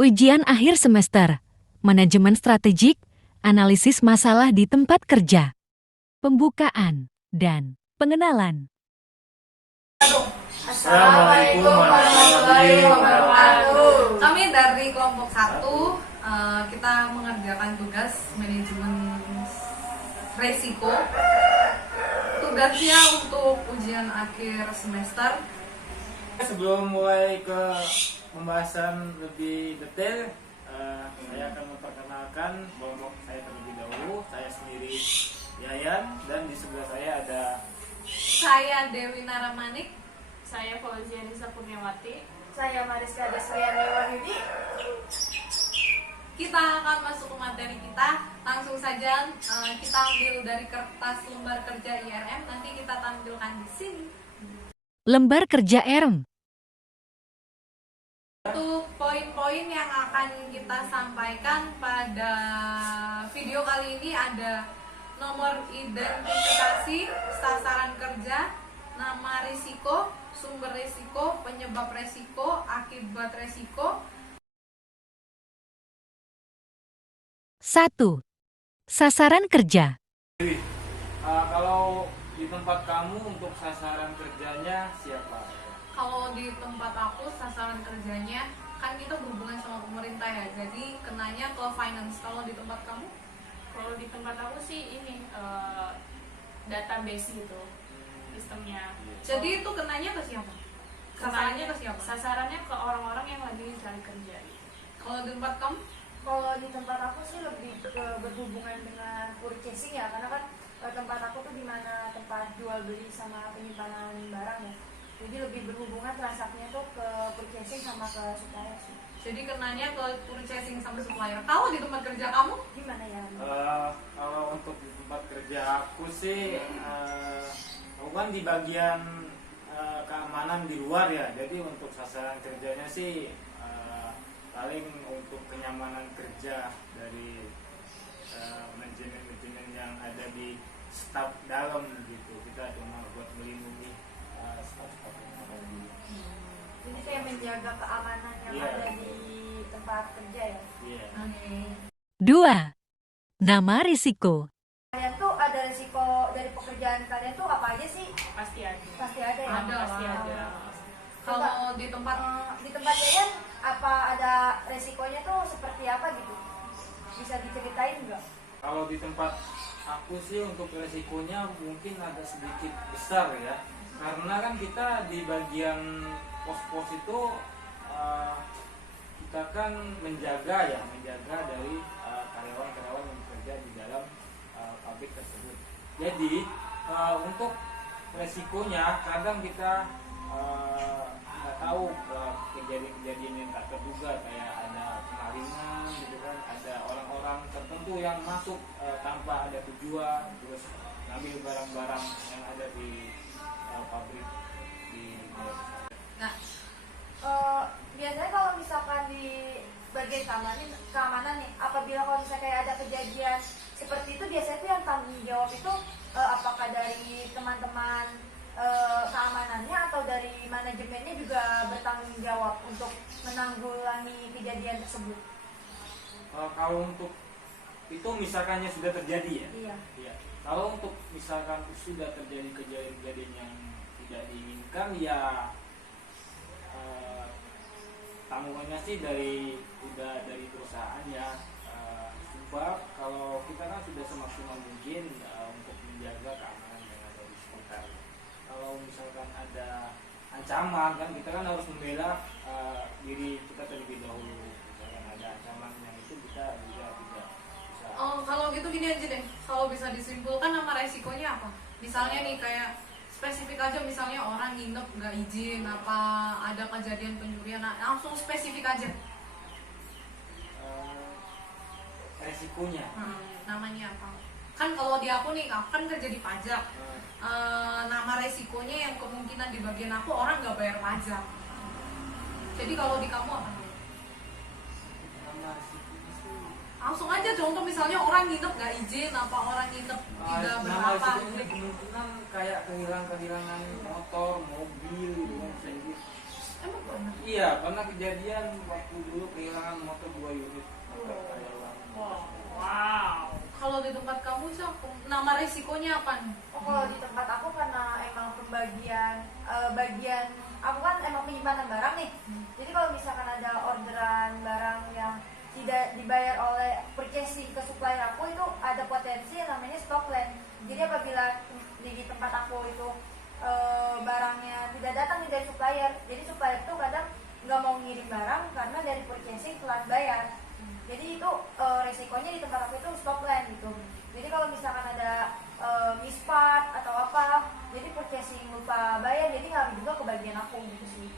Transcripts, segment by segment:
Ujian akhir semester, manajemen strategik, analisis masalah di tempat kerja, pembukaan, dan pengenalan. Assalamualaikum warahmatullahi wabarakatuh. Kami dari kelompok 1, kita mengerjakan tugas manajemen resiko. Tugasnya untuk ujian akhir semester. Sebelum mulai ke pembahasan lebih detail, saya akan memperkenalkan kelompok saya terlebih dahulu. Saya sendiri Yayan, dan di sebelah saya ada Saya Dewi Naramanik. Saya Fauzia Nisa Kurniawati. Saya Mariska Desriani Wahyudi. Kita akan masuk ke materi kita. Langsung saja kita ambil dari kertas lembar kerja IRM. Nanti kita tampilkan di sini. Lembar kerja IRM. Untuk poin-poin yang akan kita sampaikan pada video kali ini ada nomor identifikasi, sasaran kerja, nama risiko, sumber risiko, penyebab risiko, akibat risiko. 1. Sasaran kerja. kalau di tempat kamu untuk sasaran kerjanya siapa? Kalau di tempat aku sasaran kerjanya kan kita berhubungan sama pemerintah ya, jadi kenanya ke finance. Kalau di tempat kamu? Kalau di tempat aku sih ini database gitu sistemnya. Jadi itu kenanya ke siapa? Sasarannya ke siapa? Sasarannya ke orang-orang yang lagi cari kerja. Kalau di tempat kamu? Kalau di tempat aku sih lebih berhubungan dengan purchasing ya, karena kan tempat aku tuh dimana tempat jual beli sama penyimpanan barang ya. Jadi lebih berhubungan transaksinya tuh ke purchasing sama ke supplier sih. Jadi kenanya ke purchasing sama supplier. Kalau di tempat kerja kamu? Gimana ya? Kalau untuk di tempat kerja aku sih, aku kan di bagian keamanan di luar ya. Jadi untuk sasaran kerjanya sih paling untuk kenyamanan kerja dari manajemen yang ada di staf dalam gitu. Kita cuma buat melindungi staf-staf yang ada di. Jadi kayak menjaga keamanan yang Iya. ada di tempat kerja ya. Iya. Oke. 2. Nama risiko. Kalian tuh ada risiko dari pekerjaan kalian tuh apa aja sih? Pasti ada. Pasti ada ya? Ada. Pasti ada. Kalau di tempat Di tempat kalian apa ada resikonya tuh seperti apa gitu? Bisa diceritain nggak? Kalau di tempat aku sih untuk resikonya mungkin agak sedikit besar ya, karena kan kita di bagian pos-pos itu kita kan menjaga dari karyawan-karyawan yang bekerja di dalam pabrik tersebut. Jadi untuk resikonya kadang kita nggak tahu kejadian-kejadian yang tak terduga, kayak ada kemalingan gitu kan, ada orang-orang tertentu yang masuk tanpa ada tujuan, terus ngambil barang-barang yang ada di pabrik di nah, Biasanya kalau misalkan di bagian keamanan nih, apabila kalau misalnya kayak ada kejadian seperti itu, biasanya tuh yang tanggung jawab itu apakah dari teman-teman keamanannya atau dari manajemennya juga bertanggung jawab untuk menanggulangi kejadian tersebut? Kalau untuk itu misalkannya sudah terjadi ya. Iya. Kalau untuk misalkan sudah terjadi kejadian-kejadian yang tidak diinginkan ya, tanggungannya sih dari perusahaan ya. Sebab kalau kita kan sudah semaksimal mungkin untuk menjaga keamanan yang ada di sekitar. Kalau misalkan ada ancaman kan kita kan harus membela diri kita terlebih dahulu. Misalkan ada ancaman yang itu kita juga tidak bisa. kalau gitu gini aja deh. Kalau bisa disimpulkan nama resikonya apa? Misalnya nih kayak spesifik aja, misalnya orang nginep nggak izin, apa ada kejadian pencurian, langsung spesifik aja. Resikonya. Namanya apa? Kan kalau di aku nih, aku kan kerja di pajak. Nama resikonya yang kemungkinan di bagian aku orang nggak bayar pajak. Jadi kalau di kamu apa? Nama resikonya sih. Langsung aja contoh, misalnya orang nginep nggak izin, apa orang nginep tidak Nama berapa. resikonya kemungkinan kayak kehilangan motor, mobil gitu kan, bisa gitu. Emang pernah? Iya, pernah kejadian waktu dulu kehilangan motor nama resikonya apa nih? Oh, kalau di tempat aku karena emang bagian aku kan emang penyimpanan barang nih. Jadi kalau misalkan ada orderan barang yang tidak dibayar oleh purchasing ke supplier aku, itu ada potensi yang namanya stock land. Jadi apabila di tempat aku itu barangnya tidak datang dari supplier, jadi supplier itu kadang nggak mau ngirim barang karena dari purchasing telat bayar. Jadi itu resikonya di tempat aku itu stock land gitu. Jadi kalau misalkan ada mispart atau apa, jadi purchasing lupa bayar, jadi ngaruh juga ke bagian aku gitu sih.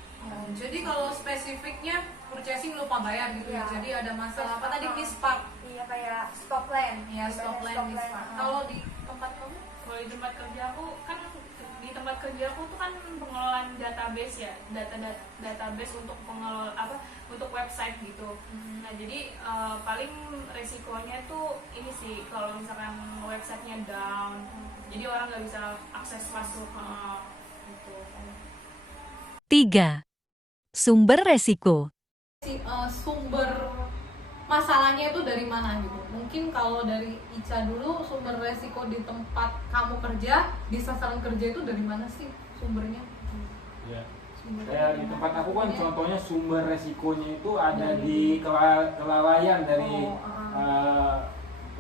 Jadi kalau spesifiknya purchasing lupa bayar gitu ya. Iya. Jadi ada masalah apa tadi, mispart. Iya, kayak stock land. Iya, stock land mispart. Kalau di tempat kamu? Kalau di tempat kerja aku kan, di tempat kerja aku tuh kan pengelolaan database ya, database untuk untuk website gitu. Nah jadi paling resikonya tuh ini sih, kalau misalkan websitenya down, jadi orang nggak bisa akses masuk gitu. 3. Sumber resiko. Sumber masalahnya itu dari mana gitu. Mungkin kalau dari Ica dulu, sumber resiko di tempat kamu kerja, di sasaran kerja itu dari mana sih sumbernya? Ya. Sumbernya Kayak dari di mana? tempat aku kan contohnya sumber resikonya itu ada Dari- di kelalaian dari Oh,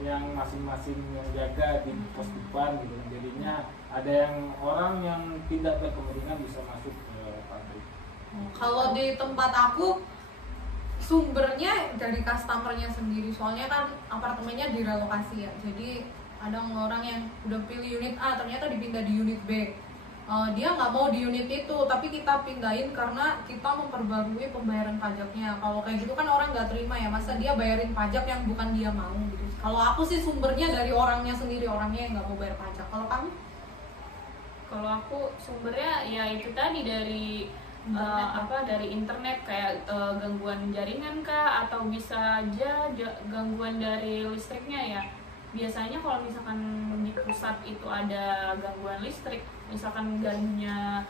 yang masing-masing yang jaga di pos depan gitu. Jadinya ada yang orang yang tidak berkepentingan bisa masuk ke pabrik. Kalau di tempat aku sumbernya dari customernya sendiri, soalnya kan apartemennya direlokasi ya. Jadi ada orang yang udah pilih unit A ternyata dipindah di unit B. Dia nggak mau di unit itu, tapi kita pindahin karena kita memperbarui pembayaran pajaknya. Kalau kayak gitu kan orang nggak terima ya, masa dia bayarin pajak yang bukan dia mau gitu. Kalau aku sih sumbernya dari orangnya sendiri, orangnya yang nggak mau bayar pajak. Kalau kamu? Kalau aku sumbernya ya itu tadi dari dari internet, kayak gangguan jaringan kah, atau bisa aja gangguan dari listriknya ya. Biasanya kalau misalkan di pusat itu ada gangguan listrik, misalkan gardunya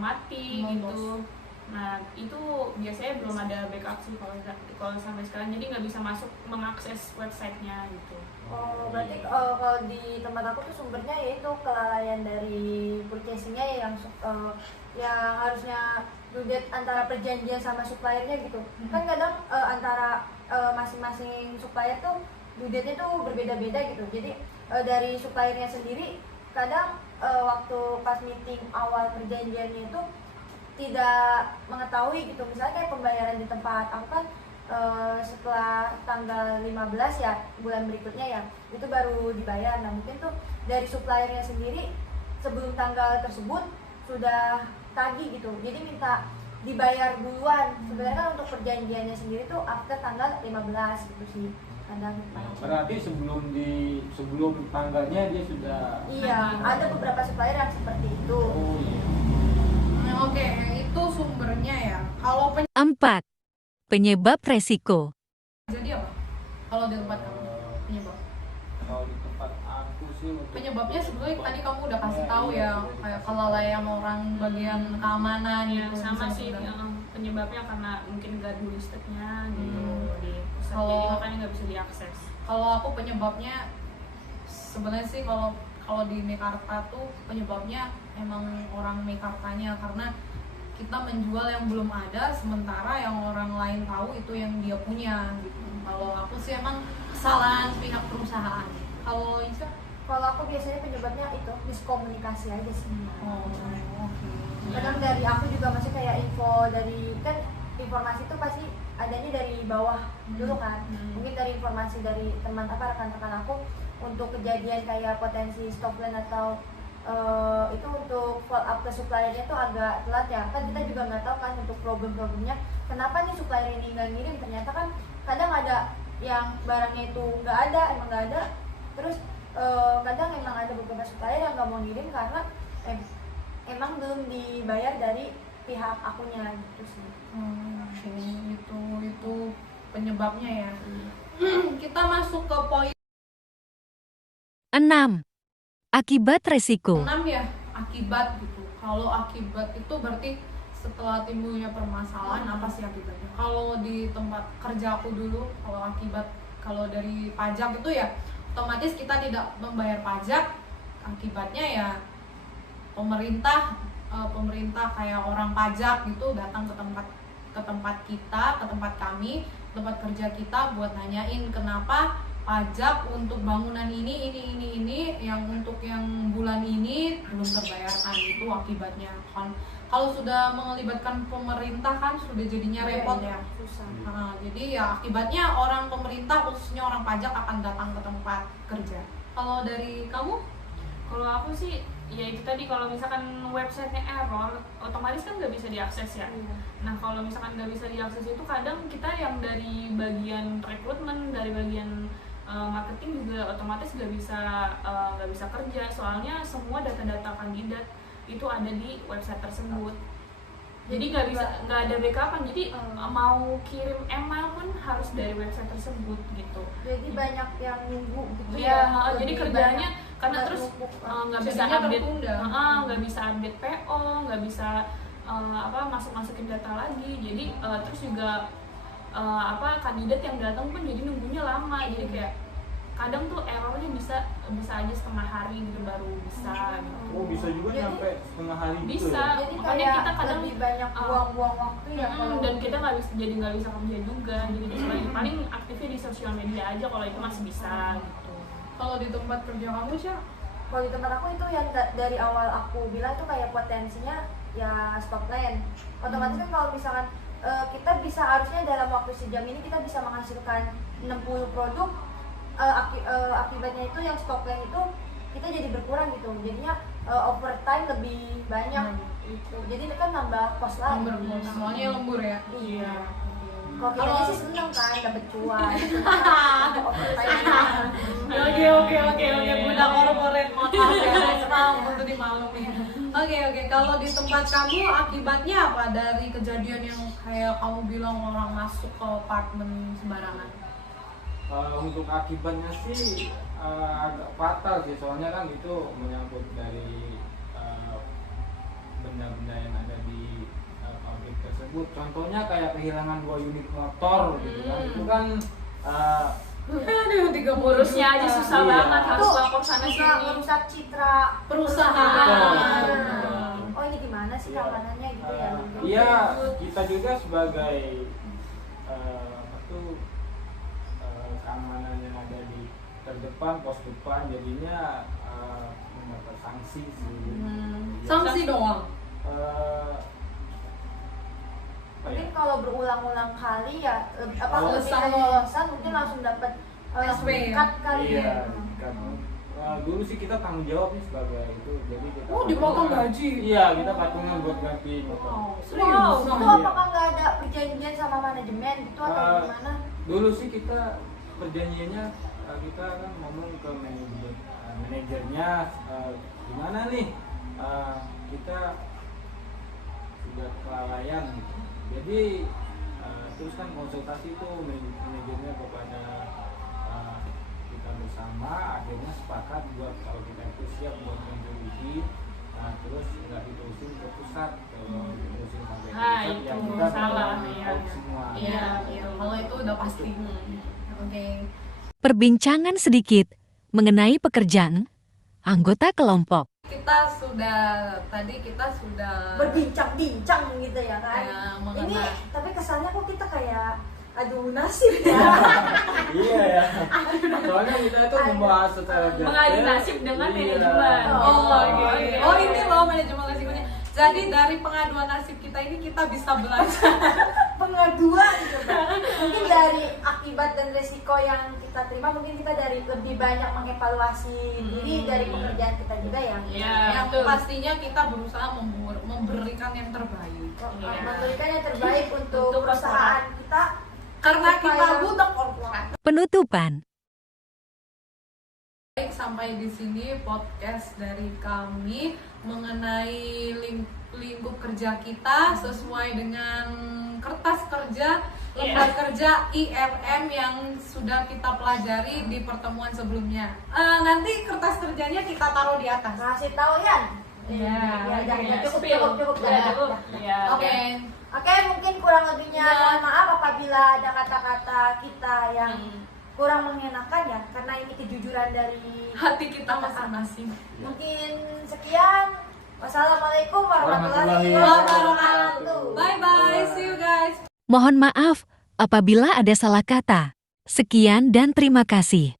mati gitu. Nah itu biasanya belum ada backup sih kalau sampai sekarang, jadi nggak bisa masuk mengakses websitenya gitu. Oh, berarti kalau di tempat aku tuh sumbernya yaitu kelalaian dari purchasingnya yang harusnya due date antara perjanjian sama suppliernya gitu. Kan kadang antara masing-masing supplier tuh due date-nya tuh berbeda-beda gitu. Jadi dari suppliernya sendiri kadang waktu pas meeting awal perjanjiannya itu tidak mengetahui gitu. Misalnya kayak pembayaran di tempat aku kan setelah tanggal 15 ya, bulan berikutnya ya, itu baru dibayar. Nah mungkin tuh dari suppliernya sendiri sebelum tanggal tersebut sudah tagih gitu, jadi minta dibayar duluan. Sebenarnya kan untuk perjanjiannya sendiri tuh after tanggal 15 gitu sih kadang. Berarti sebelum tanggalnya dia sudah. Iya, ada beberapa supplier yang seperti itu. Oh iya. Oke, itu sumbernya ya. Kalau 4. Penyebab resiko. jadi apa? Kalau di tempat kamu penyebab? Kalau di tempat aku sih Penyebabnya sebenarnya tadi kamu udah kasih tahu ya, kayak kelalaian orang bagian keamanan Ya gitu. sama misalnya sih, udah. penyebabnya karena mungkin gardu listriknya gitu di pusat, Kalau- jadi makanya nggak bisa diakses. Kalau aku penyebabnya sebenarnya sih kalau di Mekarta tuh penyebabnya emang orang Mekartanya, karena kita menjual yang belum ada, sementara yang orang lain tahu itu yang dia punya gitu. Kalau aku sih emang kesalahan pihak perusahaan. Kalau Isa? Kalau aku biasanya penyebabnya itu miskomunikasi aja sih. Oh, oke. Kadang dari aku juga masih kayak info dari, kan informasi itu pasti adanya dari bawah dulu kan. Mungkin dari informasi dari rekan-rekan aku untuk kejadian kayak potensi stock land atau itu untuk follow up ke suppliernya tuh agak telat ya. Kan kita juga nggak tahu kan untuk problem-problemnya kenapa nih supplier ini nggak ngirim. Ternyata kan kadang ada yang barangnya itu nggak ada, emang nggak ada. Terus kadang emang ada beberapa supplier yang nggak mau ngirim karena emang belum dibayar dari pihak akunya gitu sih. Itu penyebabnya ya. Kita masuk ke poin 6. Akibat resiko. 6 ya, akibat gitu. Kalau akibat itu berarti setelah timbulnya permasalahan, apa sih akibatnya? Kalau di tempat kerja aku dulu, kalau akibat, kalau dari pajak itu ya otomatis kita tidak membayar pajak. Akibatnya ya pemerintah kayak orang pajak gitu datang ke tempat kita, ke tempat kami, tempat kerja kita buat nanyain kenapa pajak untuk bangunan ini yang untuk yang bulan ini belum terbayarkan. Itu akibatnya kan. Kalau sudah melibatkan pemerintah kan sudah jadinya repot ya. Susah. Nah, jadi ya akibatnya orang pemerintah khususnya orang pajak akan datang ke tempat kerja. Kalau dari kamu? Kalau aku sih ya itu tadi, kalau misalkan websitenya error otomatis kan nggak bisa diakses ya. Nah kalau misalkan nggak bisa diakses itu kadang kita yang dari bagian rekrutmen, dari bagian marketing juga otomatis nggak bisa kerja, soalnya semua data-data kandidat itu ada di website tersebut. Jadi nggak ada backupan, jadi mau kirim email pun harus dari website tersebut gitu. Jadi banyak yang nunggu gitu Iya, ya. jadi Lebih kerjanya banyak karena terus numpuk. nggak bisa Jadinya update, tertunda. nggak bisa update PO, nggak bisa masukin data lagi. Jadi terus juga kandidat yang datang pun jadi nunggunya lama. Jadi kayak kadang tuh errornya bisa aja setengah hari gitu baru bisa gitu. Oh bisa juga Jadi- nyampe setengah hari gitu Bisa. ya? Jadi Makanya kayak kita kadang lebih banyak buang-buang waktu ya kalau dan kita nggak bisa kerja juga. Jadi paling aktifnya di sosial media aja kalau itu masih bisa gitu. Kalau di tempat kerja kamu sih kalau di tempat aku itu yang dari awal aku bilang itu kayak potensinya ya stock plan. Otomatis kan kalau misalkan kita bisa harusnya dalam waktu sejam ini kita bisa menghasilkan 60 produk, akibatnya itu yang stock plan itu kita jadi berkurang gitu. Jadinya overtime lebih banyak gitu. Jadi itu kan nambah kos lagi. semuanya lembur ya. Iya. Kalau kitanya sih seneng kan dapet cuan. Oke, budak korporat motor ya. Mau untuk dimaklumi. Oke, kalau di tempat kamu akibatnya apa dari kejadian yang kayak kamu bilang orang masuk ke apartemen sembarangan? Untuk akibatnya sih agak fatal sih, soalnya kan itu menyangkut dari benda-benda yang ada di pabrik tersebut. Contohnya kayak kehilangan 2 unit motor gitu kan. Itu kan Aduh, 30 Ngurusnya aja susah Iya. banget, harus lapor sana Bisa sini. merusak citra perusahaan. Oh ini gimana sih Iya. keamanannya gitu ya? Iya, kita juga sebagai keamanan yang ada di terdepan, pos depan, jadinya mendapat sanksi sih. Sanksi doang. Apa ya? Mungkin kalau berulang-ulang kali ya lebih Lolosan. dari lolosan mungkin langsung dapat SP ya? cut kali Iya, ya. kan. Dulu sih kita tanggung jawab nih sebagai itu, jadi kita Dipotong gaji. Iya, kita patungan buat ganti motor. Serius? Itu Iya. apakah nggak ada perjanjian sama manajemen gitu atau gimana? Dulu sih kita perjanjiannya kita kan ngomong ke manajernya gimana nih kita sudah kelalaian gitu. Jadi terus kan konsultasi tuh manajernya kepada kita bersama, akhirnya sepakat buat kalau kita itu siap buat ganti. Nah terus nggak diterusin ke pusat, kalau diterusin sampai ke pusat itu ya kita salah, bakal iya. out semua. Iya, kalau itu udah pasti. Oke. Perbincangan sedikit mengenai pekerjaan anggota kelompok. Kita sudah Berbincang-bincang gitu ya kan? ya, Ini mengenai tapi kesannya kok kita kayak adu nasib ya. Iya ya. Soalnya kita itu membahas secara detail. Mengadu nasib dengan Iya. manajemen. Oke. Oh ini loh manajemen resikonya. Jadi dari pengaduan nasib kita ini kita bisa belajar. Pengaduan gitu kan. Mungkin dari akibat dan resiko yang kita terima mungkin kita dari lebih banyak mengevaluasi diri dari pekerjaan kita juga ya. Iya, Yang betul. pastinya kita berusaha memberikan yang terbaik. Iya. Memberikan yang terbaik untuk Untuk perusahaan kita Karena kita Supaya- butuh korporat. Penutupan. Baik, sampai di sini podcast dari kami mengenai lingkup kerja kita sesuai dengan kertas kerja lembar kerja IRM yang sudah kita pelajari di pertemuan sebelumnya. Nanti kertas kerjanya kita taruh di atas. ngasih tahu ya. Iya, Ya, cukup spill. cukup Udah ya. cukup. Iya. Oke. Oke, mungkin kurang lebihnya Ya. mohon maaf apabila ada kata-kata kita yang kurang mengenakan ya, karena ini kejujuran dari Hati kita masing-masing. Mungkin sekian. Wassalamualaikum warahmatullahi Wabarakatuh. wabarakatuh. Bye bye, see you guys. Mohon maaf apabila ada salah kata. Sekian dan terima kasih.